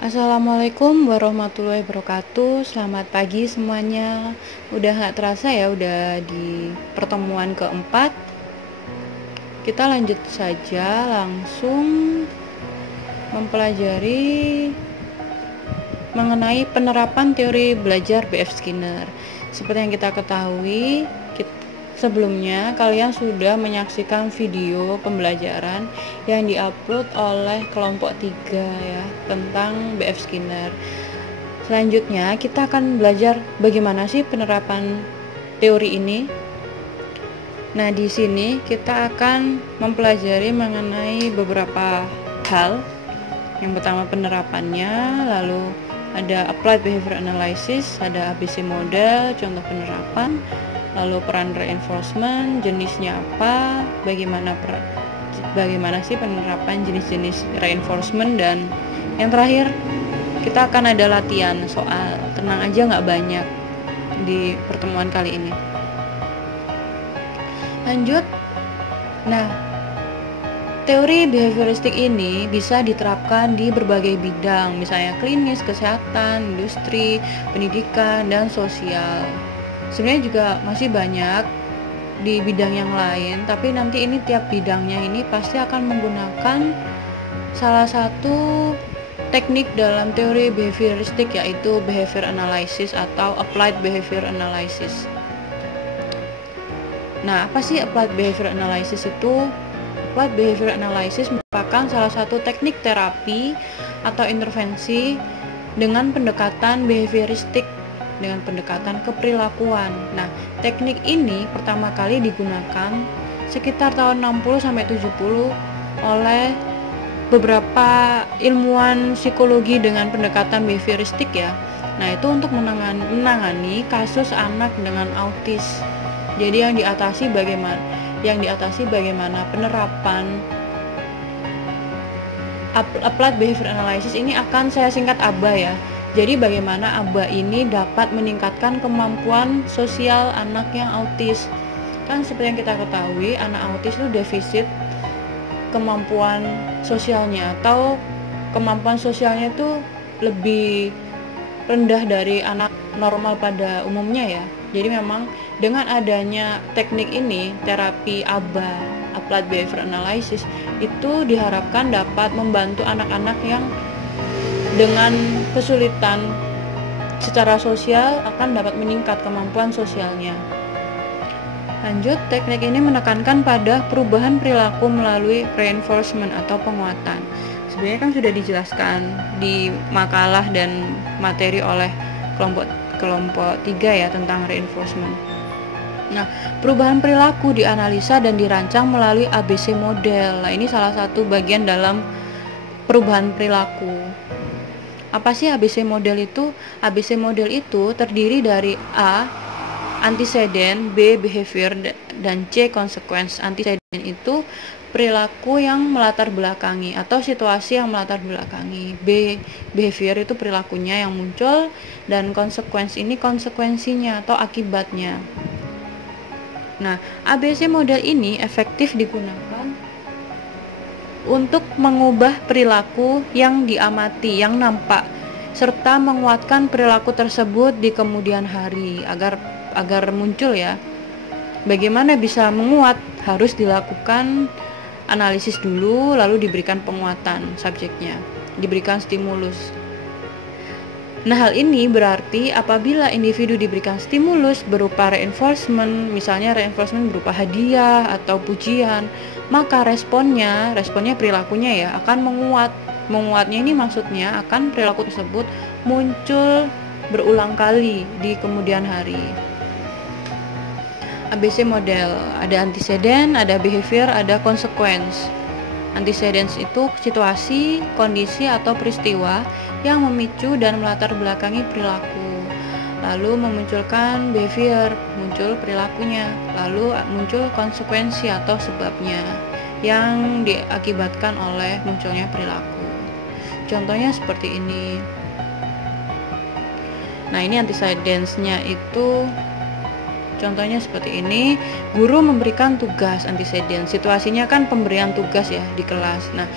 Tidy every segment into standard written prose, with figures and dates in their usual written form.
Assalamualaikum warahmatullahi wabarakatuh. Selamat pagi semuanya. Udah gak terasa ya, udah di pertemuan keempat. Kita lanjut saja langsung mempelajari mengenai penerapan teori belajar B.F. Skinner. Seperti yang kita ketahui, sebelumnya kalian sudah menyaksikan video pembelajaran yang diupload oleh kelompok 3 ya, tentang B.F. Skinner. Selanjutnya kita akan belajar bagaimana sih penerapan teori ini. Nah, di sini kita akan mempelajari mengenai beberapa hal. Yang pertama penerapannya, lalu ada Applied Behavior Analysis, ada ABC model, contoh penerapan, lalu peran reinforcement, jenisnya apa, bagaimana sih penerapan jenis-jenis reinforcement, dan yang terakhir kita akan ada latihan soal. Tenang aja, nggak banyak di pertemuan kali ini. Lanjut. Nah, teori behavioristik ini bisa diterapkan di berbagai bidang, misalnya klinis, kesehatan, industri, pendidikan, dan sosial. Sebenarnya juga masih banyak di bidang yang lain, tapi nanti ini tiap bidangnya ini pasti akan menggunakan salah satu teknik dalam teori behavioristik, yaitu behavior analysis atau applied behavior analysis. Nah, apa sih applied behavior analysis itu? Applied behavior analysis merupakan salah satu teknik terapi atau intervensi dengan pendekatan behavioristik, dengan pendekatan keperilakuan. Nah, teknik ini pertama kali digunakan sekitar tahun 60-70 oleh beberapa ilmuwan psikologi dengan pendekatan behavioristik ya. Nah, itu untuk menangani kasus anak dengan autis. Jadi yang diatasi bagaimana penerapan applied behavior analysis ini akan saya singkat ABA ya. Jadi bagaimana ABA ini dapat meningkatkan kemampuan sosial anak yang autis. Kan seperti yang kita ketahui, anak autis itu defisit kemampuan sosialnya, atau kemampuan sosialnya itu lebih rendah dari anak normal pada umumnya ya. Jadi memang dengan adanya teknik ini, terapi ABA, Applied Behavior Analysis, itu diharapkan dapat membantu anak-anak yang dengan kesulitan secara sosial akan dapat meningkat kemampuan sosialnya. Lanjut, teknik ini menekankan pada perubahan perilaku melalui reinforcement atau penguatan. Sebenarnya kan sudah dijelaskan di makalah dan materi oleh kelompok 3 ya, tentang reinforcement. Nah, perubahan perilaku dianalisa dan dirancang melalui ABC model. Nah, ini salah satu bagian dalam perubahan perilaku. Apa sih ABC model itu? ABC model itu terdiri dari A, antecedent, B, behavior, dan C, consequence. Antecedent itu perilaku yang melatar belakangi atau situasi yang melatar belakangi. B, behavior itu perilakunya yang muncul, dan consequence ini konsekuensinya atau akibatnya. Nah, ABC model ini efektif digunakan untuk mengubah perilaku yang diamati, yang nampak, serta menguatkan perilaku tersebut di kemudian hari agar muncul ya. Bagaimana bisa menguat? Harus dilakukan analisis dulu, lalu diberikan penguatan subjeknya, diberikan stimulus. Nah, hal ini berarti apabila individu diberikan stimulus berupa reinforcement, misalnya reinforcement berupa hadiah atau pujian, maka responnya perilakunya ya akan menguat. Menguatnya ini maksudnya akan perilaku tersebut muncul berulang kali di kemudian hari. ABC model, ada antecedent, ada behavior, ada consequence. Antecedents itu situasi, kondisi, atau peristiwa yang memicu dan melatar belakangi perilaku. Lalu memunculkan behavior, muncul perilakunya. Lalu muncul konsekuensi atau sebabnya yang diakibatkan oleh munculnya perilaku. Contohnya seperti ini. Nah, ini antecedents-nya itu contohnya seperti ini. Guru memberikan tugas antecedent. Situasinya kan pemberian tugas ya di kelas. Nah,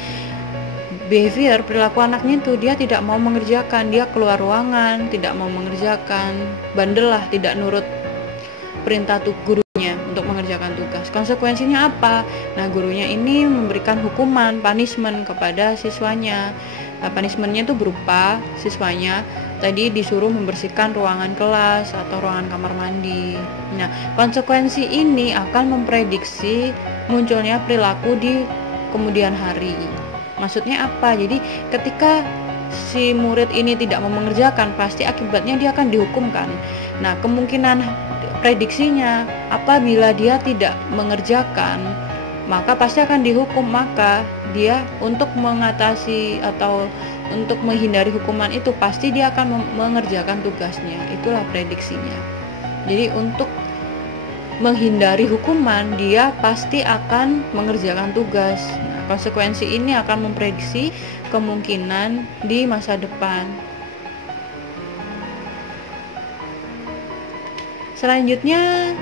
behavior perilaku anaknya itu dia tidak mau mengerjakan, dia keluar ruangan, tidak mau mengerjakan, bandel lah, tidak nurut perintah gurunya untuk mengerjakan tugas. Konsekuensinya apa? Nah, gurunya ini memberikan hukuman, punishment kepada siswanya. Nah, punishmentnya itu berupa siswanya tadi disuruh membersihkan ruangan kelas atau ruangan kamar mandi. Nah, konsekuensi ini akan memprediksi munculnya perilaku di kemudian hari. Maksudnya apa? Jadi ketika si murid ini tidak mau mengerjakan, pasti akibatnya dia akan dihukumkan. Nah, kemungkinan prediksinya apabila dia tidak mengerjakan, maka pasti akan dihukum. Maka dia untuk mengatasi atau untuk menghindari hukuman itu pasti dia akan mengerjakan tugasnya. Itulah prediksinya. Jadi untuk menghindari hukuman, dia pasti akan mengerjakan tugas. Nah, konsekuensi ini akan memprediksi kemungkinan di masa depan. Selanjutnya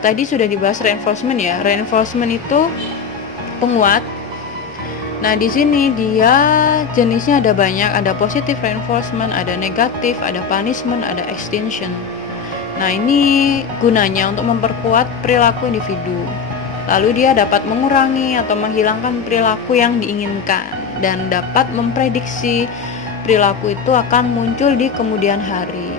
tadi sudah dibahas reinforcement ya. Reinforcement itu penguat. Nah, di sini dia jenisnya ada banyak, ada positive reinforcement, ada negatif, ada punishment, ada extinction. Nah, ini gunanya untuk memperkuat perilaku individu. Lalu dia dapat mengurangi atau menghilangkan perilaku yang diinginkan dan dapat memprediksi perilaku itu akan muncul di kemudian hari.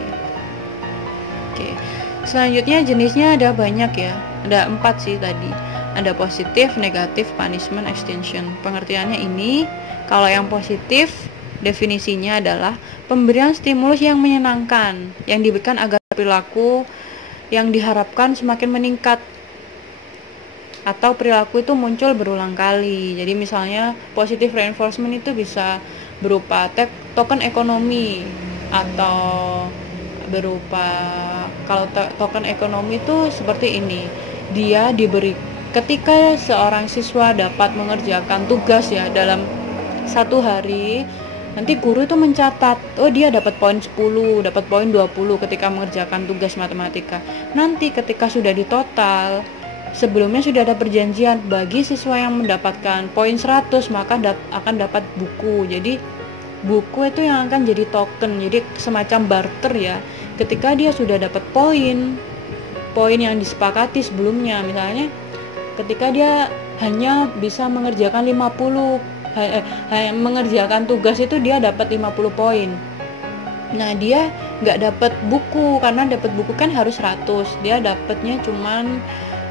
Oke. Selanjutnya jenisnya ada banyak ya. Ada 4 sih tadi. Ada positif, negatif, punishment, extinction. Pengertiannya ini, kalau yang positif definisinya adalah pemberian stimulus yang menyenangkan yang diberikan agar perilaku yang diharapkan semakin meningkat atau perilaku itu muncul berulang kali. Jadi misalnya positive reinforcement itu bisa berupa token ekonomi atau berupa, kalau token ekonomi itu seperti ini, dia diberi ketika seorang siswa dapat mengerjakan tugas ya dalam satu hari, nanti guru itu mencatat, oh dia dapat poin 10, dapat poin 20 ketika mengerjakan tugas matematika. Nanti ketika sudah ditotal, sebelumnya sudah ada perjanjian, bagi siswa yang mendapatkan poin 100 maka akan dapat buku. Jadi buku itu yang akan jadi token, jadi semacam barter ya. Ketika dia sudah dapat poin yang disepakati sebelumnya, misalnya ketika dia hanya bisa mengerjakan 50 mengerjakan tugas itu dia dapat 50 poin. Nah, dia nggak dapat buku, karena dapat buku kan harus 100, dia dapatnya cuman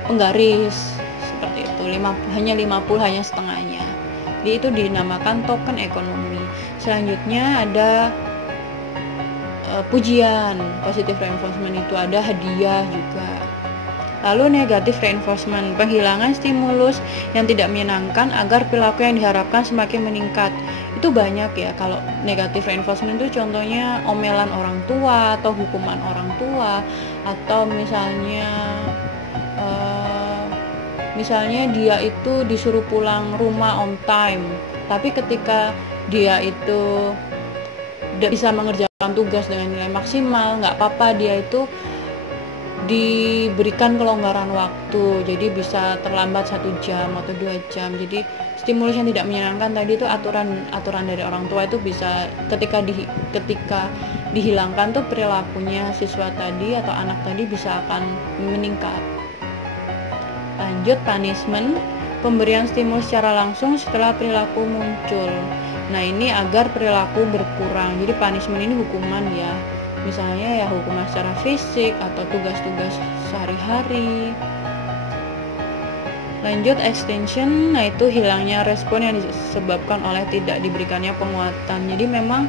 penggaris seperti itu, hanya 50, hanya setengahnya. Jadi itu dinamakan token ekonomi. Selanjutnya ada pujian, positive reinforcement itu ada hadiah juga. Lalu negatif reinforcement, penghilangan stimulus yang tidak menyenangkan agar perilaku yang diharapkan semakin meningkat. Itu banyak ya. Kalau negatif reinforcement itu contohnya omelan orang tua atau hukuman orang tua, atau misalnya dia itu disuruh pulang rumah on time, tapi ketika dia itu tidak bisa mengerjakan tugas dengan nilai maksimal, nggak apa-apa, dia itu diberikan kelonggaran waktu, jadi bisa terlambat 1 jam atau 2 jam. Jadi stimulus yang tidak menyenangkan tadi itu aturan dari orang tua itu bisa ketika dihilangkan tuh perilakunya siswa tadi atau anak tadi bisa akan meningkat. Lanjut punishment, pemberian stimulus secara langsung setelah perilaku muncul. Nah, ini agar perilaku berkurang. Jadi punishment ini hukuman ya. Misalnya ya hukuman secara fisik atau tugas-tugas sehari-hari. Lanjut extinction, nah itu hilangnya respon yang disebabkan oleh tidak diberikannya penguatan. Jadi memang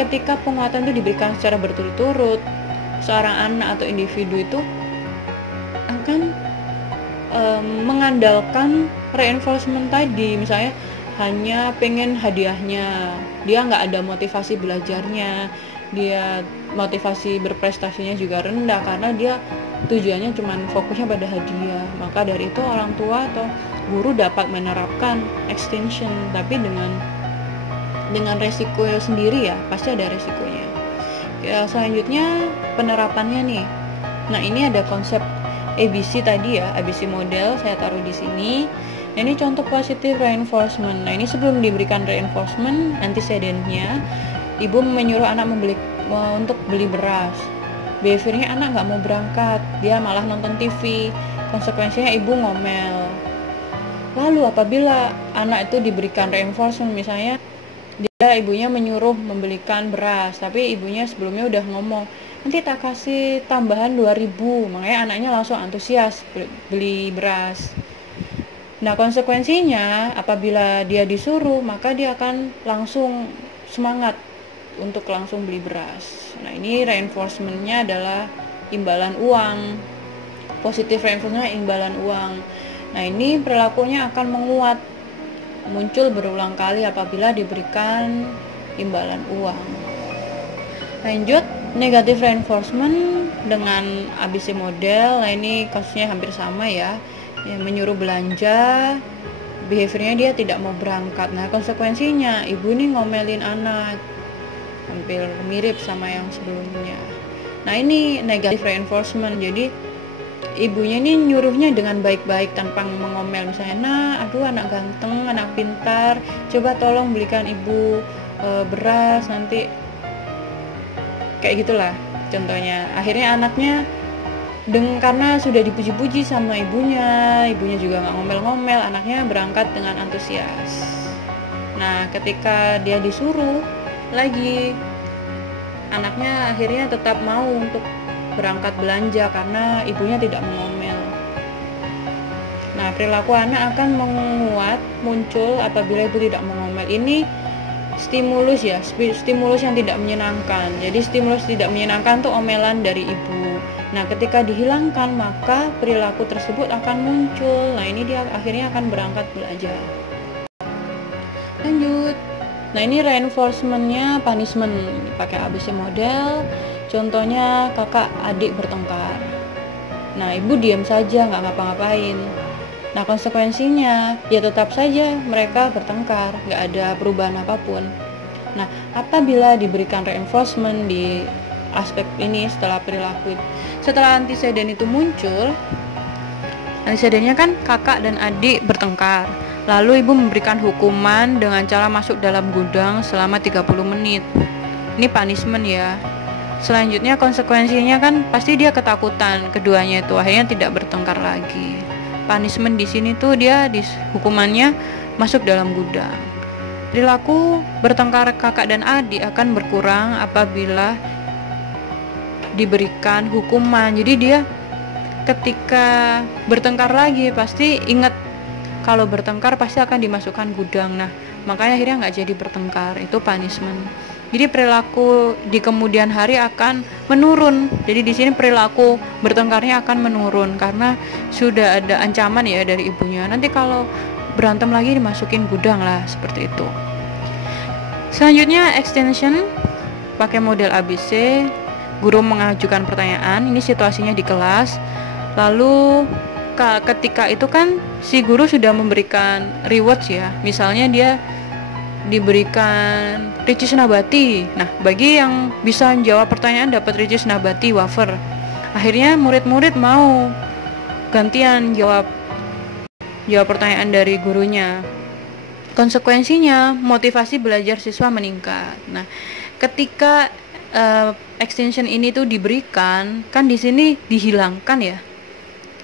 ketika penguatan itu diberikan secara berturut-turut, seorang anak atau individu itu akan mengandalkan reinforcement tadi. Misalnya hanya pengen hadiahnya, dia nggak ada motivasi belajarnya, dia motivasi berprestasinya juga rendah karena dia tujuannya cuma fokusnya pada hadiah. Maka dari itu orang tua atau guru dapat menerapkan extinction, tapi dengan resiko sendiri ya, pasti ada resikonya. Ya, selanjutnya penerapannya nih. Nah, ini ada konsep ABC tadi ya, ABC model saya taruh di sini. Ini contoh positive reinforcement. Nah, ini sebelum diberikan reinforcement antecedennya, ibu menyuruh anak untuk beli beras. Behaviornya anak nggak mau berangkat, dia malah nonton TV. Konsekuensinya ibu ngomel. Lalu apabila anak itu diberikan reinforcement, misalnya ibunya menyuruh membelikan beras, tapi ibunya sebelumnya udah ngomong, nanti tak kasih tambahan 2.000, makanya anaknya langsung antusias beli beras. Nah, konsekuensinya apabila dia disuruh, maka dia akan langsung semangat untuk langsung beli beras. Nah, ini reinforcement-nya adalah imbalan uang. Positive reinforcement-nya imbalan uang. Nah, ini perilakunya akan menguat, muncul berulang kali apabila diberikan imbalan uang. Lanjut, negative reinforcement dengan ABC model. Nah, ini kasusnya hampir sama ya. Menyuruh belanja, behaviornya dia tidak mau berangkat. Nah, konsekuensinya ibu ini ngomelin anak, hampir mirip sama yang sebelumnya. Nah, ini negative reinforcement. Jadi ibunya ini nyuruhnya dengan baik-baik tanpa mengomel, misalnya, nah, aduh anak ganteng, anak pintar, coba tolong belikan ibu beras nanti, kayak gitulah contohnya. Akhirnya anaknya karena sudah dipuji-puji sama ibunya juga nggak ngomel-ngomel, anaknya berangkat dengan antusias. Nah, ketika dia disuruh lagi, anaknya akhirnya tetap mau untuk berangkat belanja karena ibunya tidak mengomel. Nah, perilaku anak akan menguat, muncul apabila ibu tidak mengomel. Ini stimulus ya, stimulus yang tidak menyenangkan. Jadi stimulus tidak menyenangkan tuh omelan dari ibu. Nah, ketika dihilangkan, maka perilaku tersebut akan muncul. Nah, ini dia akhirnya akan berangkat belajar. Lanjut. Nah, ini reinforcement-nya punishment pakai ABC model. Contohnya kakak adik bertengkar. Nah, ibu diam saja, nggak ngapa-ngapain. Nah, konsekuensinya ya tetap saja mereka bertengkar, nggak ada perubahan apapun. Nah, apabila diberikan reinforcement di aspek ini setelah perilaku, setelah antiseden itu muncul, antecedennya kan kakak dan adik bertengkar, lalu ibu memberikan hukuman dengan cara masuk dalam gudang selama 30 menit. Ini punishment ya. Selanjutnya konsekuensinya kan pasti dia ketakutan, keduanya itu akhirnya tidak bertengkar lagi. Punishment di sini tuh dia hukumannya masuk dalam gudang. Perilaku bertengkar kakak dan adik akan berkurang apabila diberikan hukuman. Jadi dia ketika bertengkar lagi pasti ingat kalau bertengkar pasti akan dimasukkan gudang. Nah, makanya akhirnya nggak jadi bertengkar. Itu punishment. Jadi perilaku di kemudian hari akan menurun. Jadi di sini perilaku bertengkarnya akan menurun karena sudah ada ancaman ya dari ibunya. Nanti kalau berantem lagi dimasukin gudang lah, seperti itu. Selanjutnya extension pakai model ABC. Guru mengajukan pertanyaan, ini situasinya di kelas. Lalu ketika itu kan si guru sudah memberikan rewards ya. Misalnya dia diberikan Ricis Nabati. Nah, bagi yang bisa menjawab pertanyaan dapat Ricis Nabati wafer. Akhirnya murid-murid mau gantian jawab pertanyaan dari gurunya. Konsekuensinya motivasi belajar siswa meningkat. Nah, ketika extension ini tuh diberikan, kan di sini dihilangkan ya,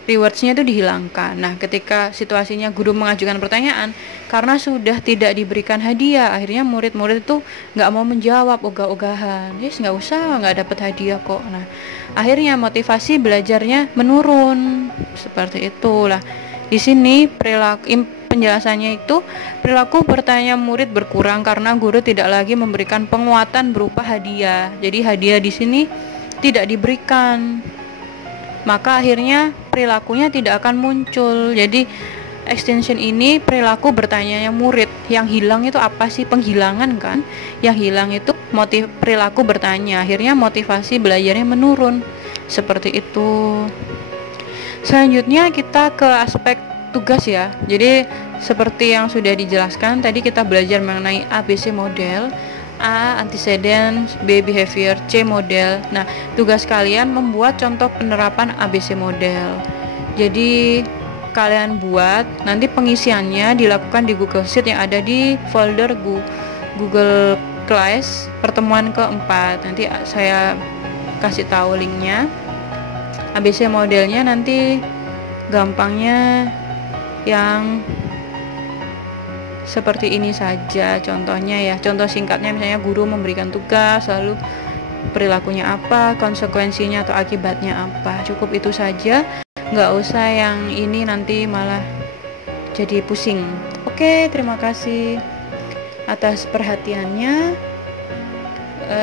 rewards-nya itu dihilangkan. Nah, ketika situasinya guru mengajukan pertanyaan, karena sudah tidak diberikan hadiah, akhirnya murid-murid itu nggak mau menjawab, ogah-ogahan, yes nggak usah, nggak dapat hadiah kok. Nah, akhirnya motivasi belajarnya menurun, seperti itulah. Di sini penjelasannya itu perilaku bertanya murid berkurang karena guru tidak lagi memberikan penguatan berupa hadiah. Jadi hadiah di sini tidak diberikan. Maka akhirnya perilakunya tidak akan muncul. Jadi extension ini perilaku bertanyanya murid. Yang hilang itu apa sih? Penghilangan kan? Yang hilang itu perilaku bertanya. Akhirnya motivasi belajarnya menurun. Seperti itu. Selanjutnya kita ke aspek tugas ya. Jadi seperti yang sudah dijelaskan tadi, kita belajar mengenai ABC model, A antecedent, B behavior, C model. Nah, tugas kalian membuat contoh penerapan ABC model. Jadi kalian buat, nanti pengisiannya dilakukan di Google Sheet yang ada di folder Google Class pertemuan keempat. Nanti saya kasih tahu linknya. ABC modelnya nanti gampangnya yang seperti ini saja contohnya ya. Contoh singkatnya misalnya guru memberikan tugas, lalu perilakunya apa, konsekuensinya atau akibatnya apa. Cukup itu saja, nggak usah yang ini nanti malah jadi pusing. Oke, terima kasih atas perhatiannya.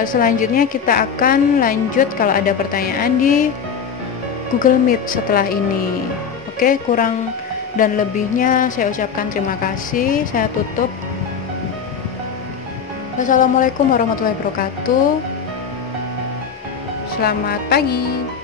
Selanjutnya kita akan lanjut kalau ada pertanyaan di Google Meet setelah ini. Oke, kurang dan lebihnya saya ucapkan terima kasih. Saya tutup. Wassalamualaikum warahmatullahi wabarakatuh. Selamat pagi.